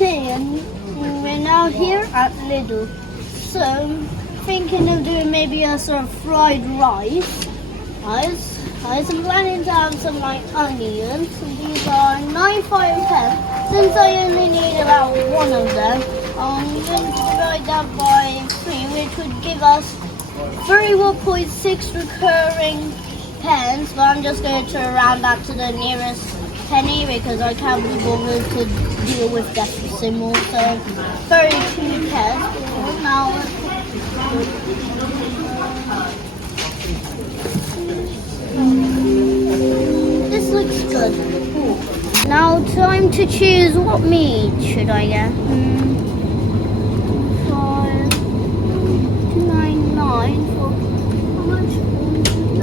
Okay, and we're now here at Lidl. So, thinking of doing maybe a sort of fried rice. I'm planning to have some like onions. These are 95 pence. Since I only need about one of them, I'm going to divide that by 3, which would give us 31.6 recurring pence. But I'm just going to round that to the nearest penny because I can't be bothered to deal with decimal. So 32 pence. Now this looks good. Now time to choose what meat should I get. 2.99 for how much? I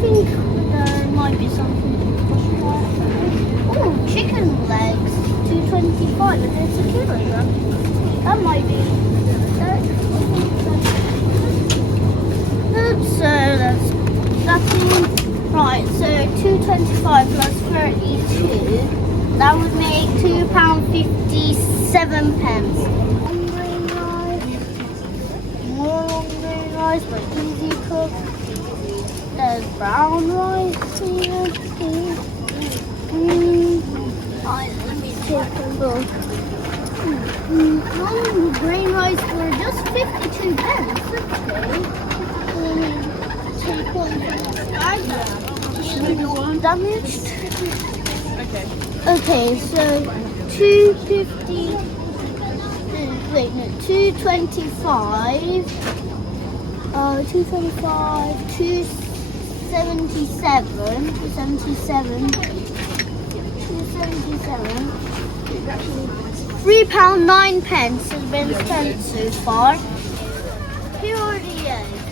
think there might be something. Oh, chicken legs, 2.25, and it's a kilogram. That might be. So that's right. So 2.25 plus 32. That would make £2.57. Hungry rice, more hungry rice, but easy cook. There's brown rice here. Alright, let me take a look. Green rice for just 52 pence. Take one. Damaged. Okay, so 250. Wait, no, 225. 225. 277. 277. 277. £3.09 has been spent so far. Here are the eggs.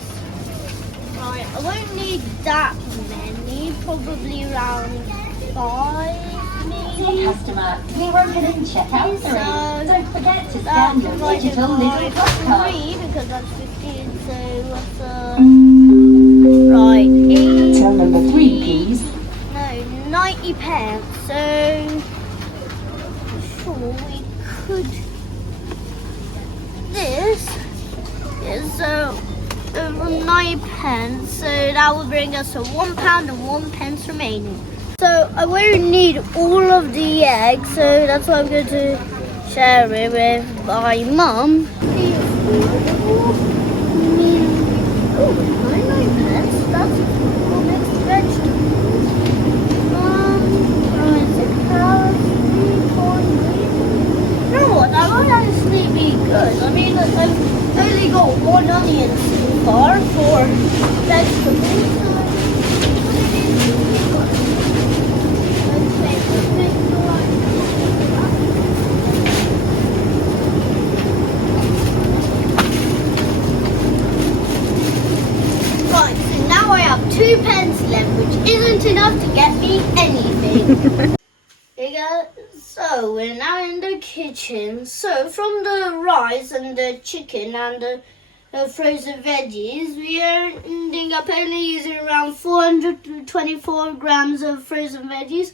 Right, I won't need that many, probably around 5 maybe. Customer, we're open and checkout 3. Don't forget to That scan your digital Lidl Plus card. 3 because that's 15, so what's right, 8. Till number 3, please. No, 90 pence, so sure we could. This is 9 pence, so that will bring us to £1 and 1 pence remaining. So I won't need all of the eggs, so that's why I'm going to share it with my mum. Oh, 9 pence. That's for mixed vegetables. You know what? That might actually be good. I mean, I've only got 1 onion so far for vegetables. Right, so now I have 2 pence left, which isn't enough to get me anything. So we're now in the kitchen. So from the rice and the chicken and the frozen veggies, we are ending up only using around 424 grams of frozen veggies,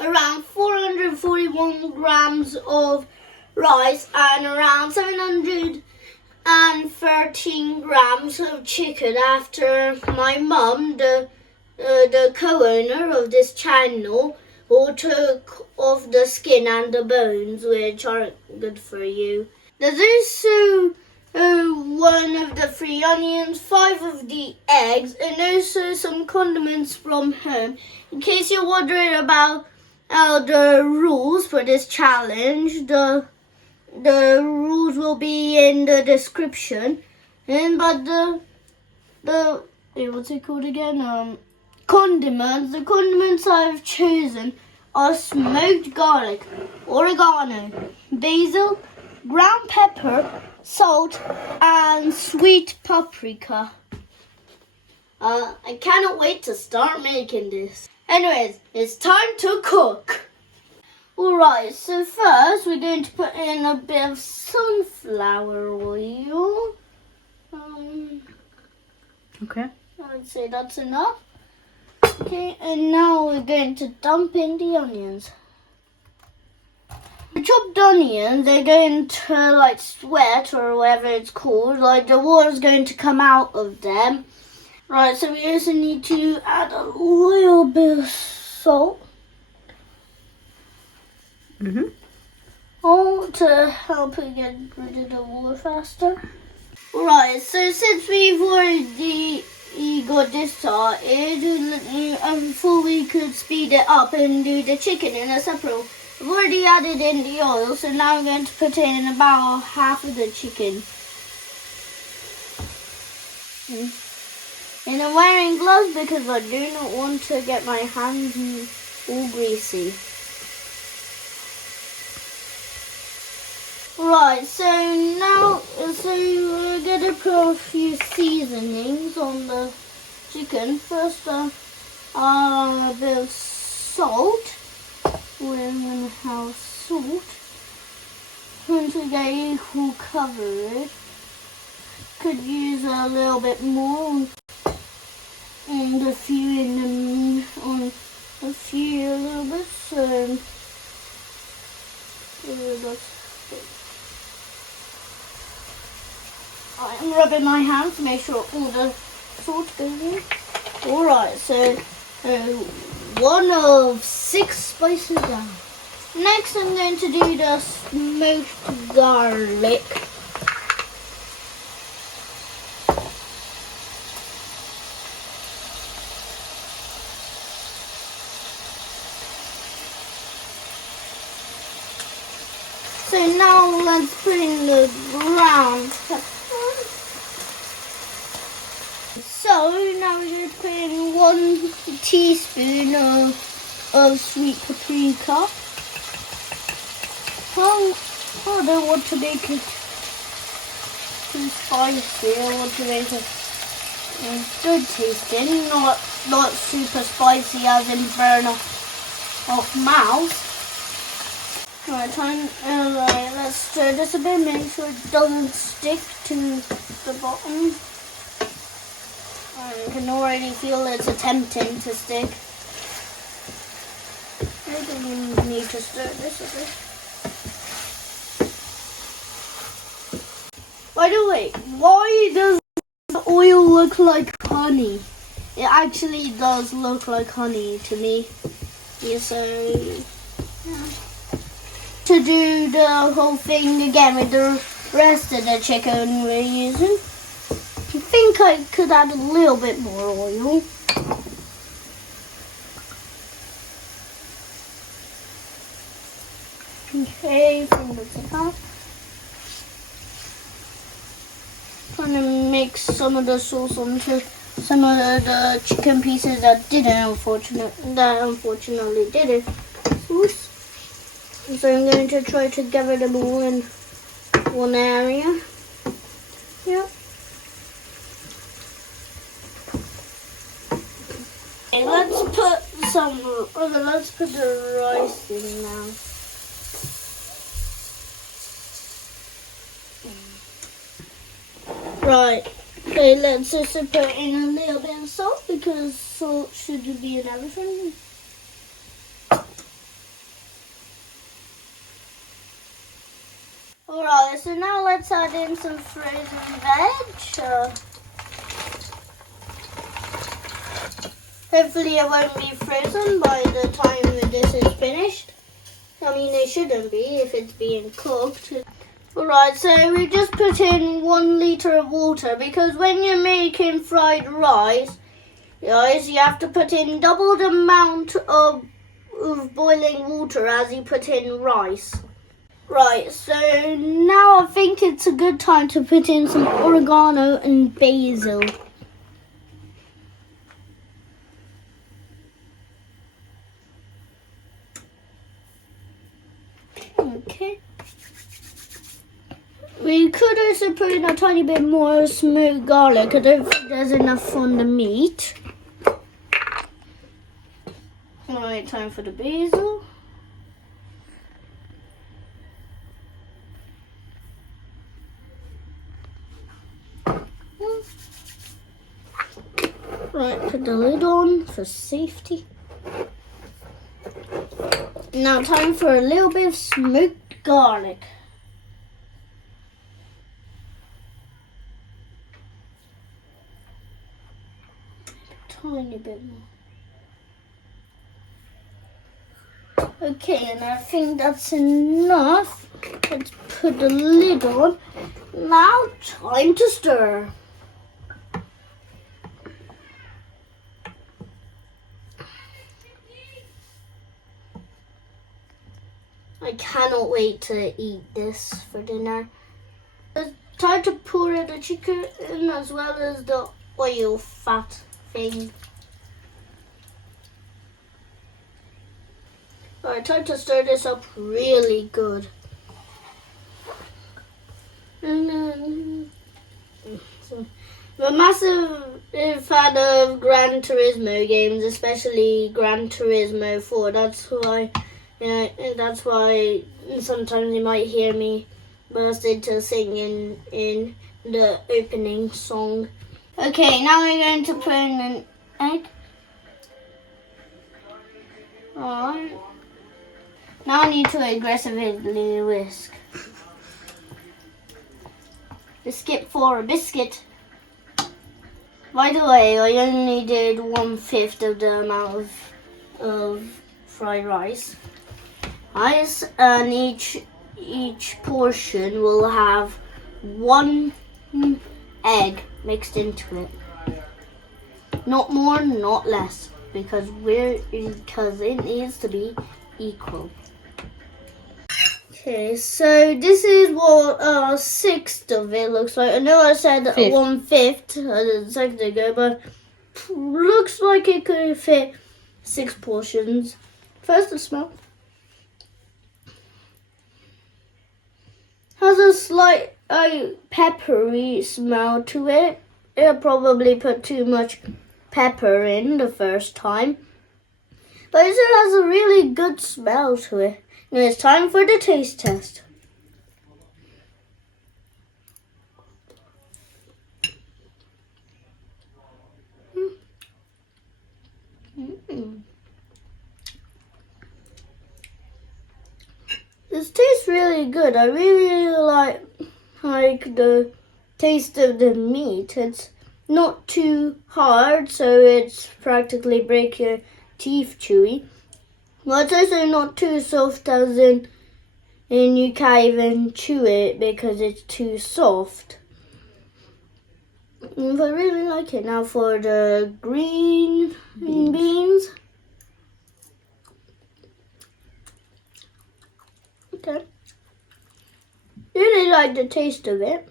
around 441 grams of rice, and around 713 grams of chicken after my mum, the co-owner of this channel, all took off the skin and the bones, which aren't good for you. There's also 1 of the 3 onions, 5 of the eggs, and also some condiments from home. In case you're wondering about the rules for this challenge, the rules will be in the description. But what's it called again? Condiments. The condiments I've chosen are smoked garlic, oregano, basil, ground pepper, salt, and sweet paprika. I cannot wait to start making this. Anyways, it's time to cook. Alright, so first we're going to put in a bit of sunflower oil. Okay. I'd say that's enough. Okay, and now we're going to dump in the onions. chopped onions, they're going to like sweat or whatever it's called. Like the water's going to come out of them. Right, so we also need to add a little bit of salt. All to help it get rid of the water faster. Right, so since we've already got this started, I thought we could speed it up and do the chicken in a separate. I've already added in the oil, so now I'm going to put in about half of the chicken. And I'm wearing gloves because I do not want to get my hands all greasy. Right, so now we're gonna put a few seasonings on the chicken. First, a bit of salt. We're gonna have salt. Once we get equal coverage, could use a little bit more and a few a little bit. So I'm rubbing my hands to make sure all the salt goes in. Alright, so 1 of 6 spices down. Next I'm going to do the smoked garlic. So now let's put in the ground pepper. So now we're going to put in 1 teaspoon of sweet paprika. I don't want to make it too spicy. I want to make it good tasting, not super spicy as in burn off mouth. Right, let's stir this a bit, make sure it doesn't stick to the bottom. I can already feel it's attempting to stick. Maybe we need to stir this a bit. By the way, why does the oil look like honey? It actually does look like honey to me. Yeah, so to do the whole thing again with the rest of the chicken we're using, I think I could add a little bit more oil. Okay, from the top. Trying to mix some of the sauce onto some of the chicken pieces that unfortunately didn't. Sauce. So I'm going to try to gather them all in one area. Yep. Okay, let's put the rice in now. Right. Okay, let's just put in a little bit of salt because salt should be in everything. Alright, so now let's add in some frozen veg. Hopefully it won't be frozen by the time this is finished. I mean, it shouldn't be if it's being cooked. Alright, so we just put in 1 liter of water because when you're making fried rice, guys, you have to put in double the amount of boiling water as you put in rice. Right, so now I think it's a good time to put in some oregano and basil. Okay. We could also put in a tiny bit more smoked garlic. I don't think there's enough on the meat. Alright, time for the basil. Right, put the lid on for safety. Now time for a little bit of smoked garlic. Tiny bit more. Okay, and I think that's enough. Let's put the lid on. Now time to stir. I cannot wait to eat this for dinner. It's time to pour in the chicken in as well as the oil fat thing. Alright, time to stir this up really good. I'm a massive fan of Gran Turismo games, especially Gran Turismo 4. That's why sometimes you might hear me burst into singing in the opening song. Okay, now we're going to put in an egg. Alright. Now I need to aggressively whisk. Biscuit for a biscuit. By the way, I only did 1/5 of the amount of fried rice. And each portion will have 1 egg mixed into it. Not more, not less, because it needs to be equal. Okay, so this is what 1/6 of it looks like. I know I said 1/5 a second ago, but looks like it could fit 6 portions. First, the smell. Has a slight peppery smell to it. I'll probably put too much pepper in the first time. But it has a really good smell to it. Now it's time for the taste test. This tastes really good. I really like the taste of the meat. It's not too hard, so it's practically break your teeth chewy. But it's also not too soft as in you can't even chew it because it's too soft. But I really like it. Now for the green beans. Okay. Really like the taste of it.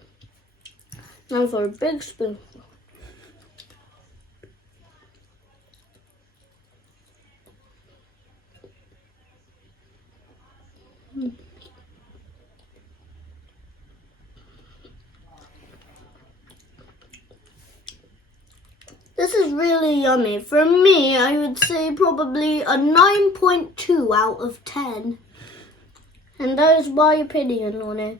Now for a big spoonful. This is really yummy. For me, I would say probably a 9.2 out of 10. And that is my opinion on it.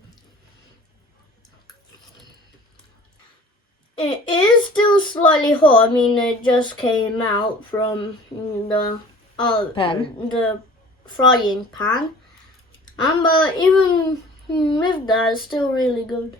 It is still slightly hot. I mean, it just came out from the frying pan. But even with that, it's still really good.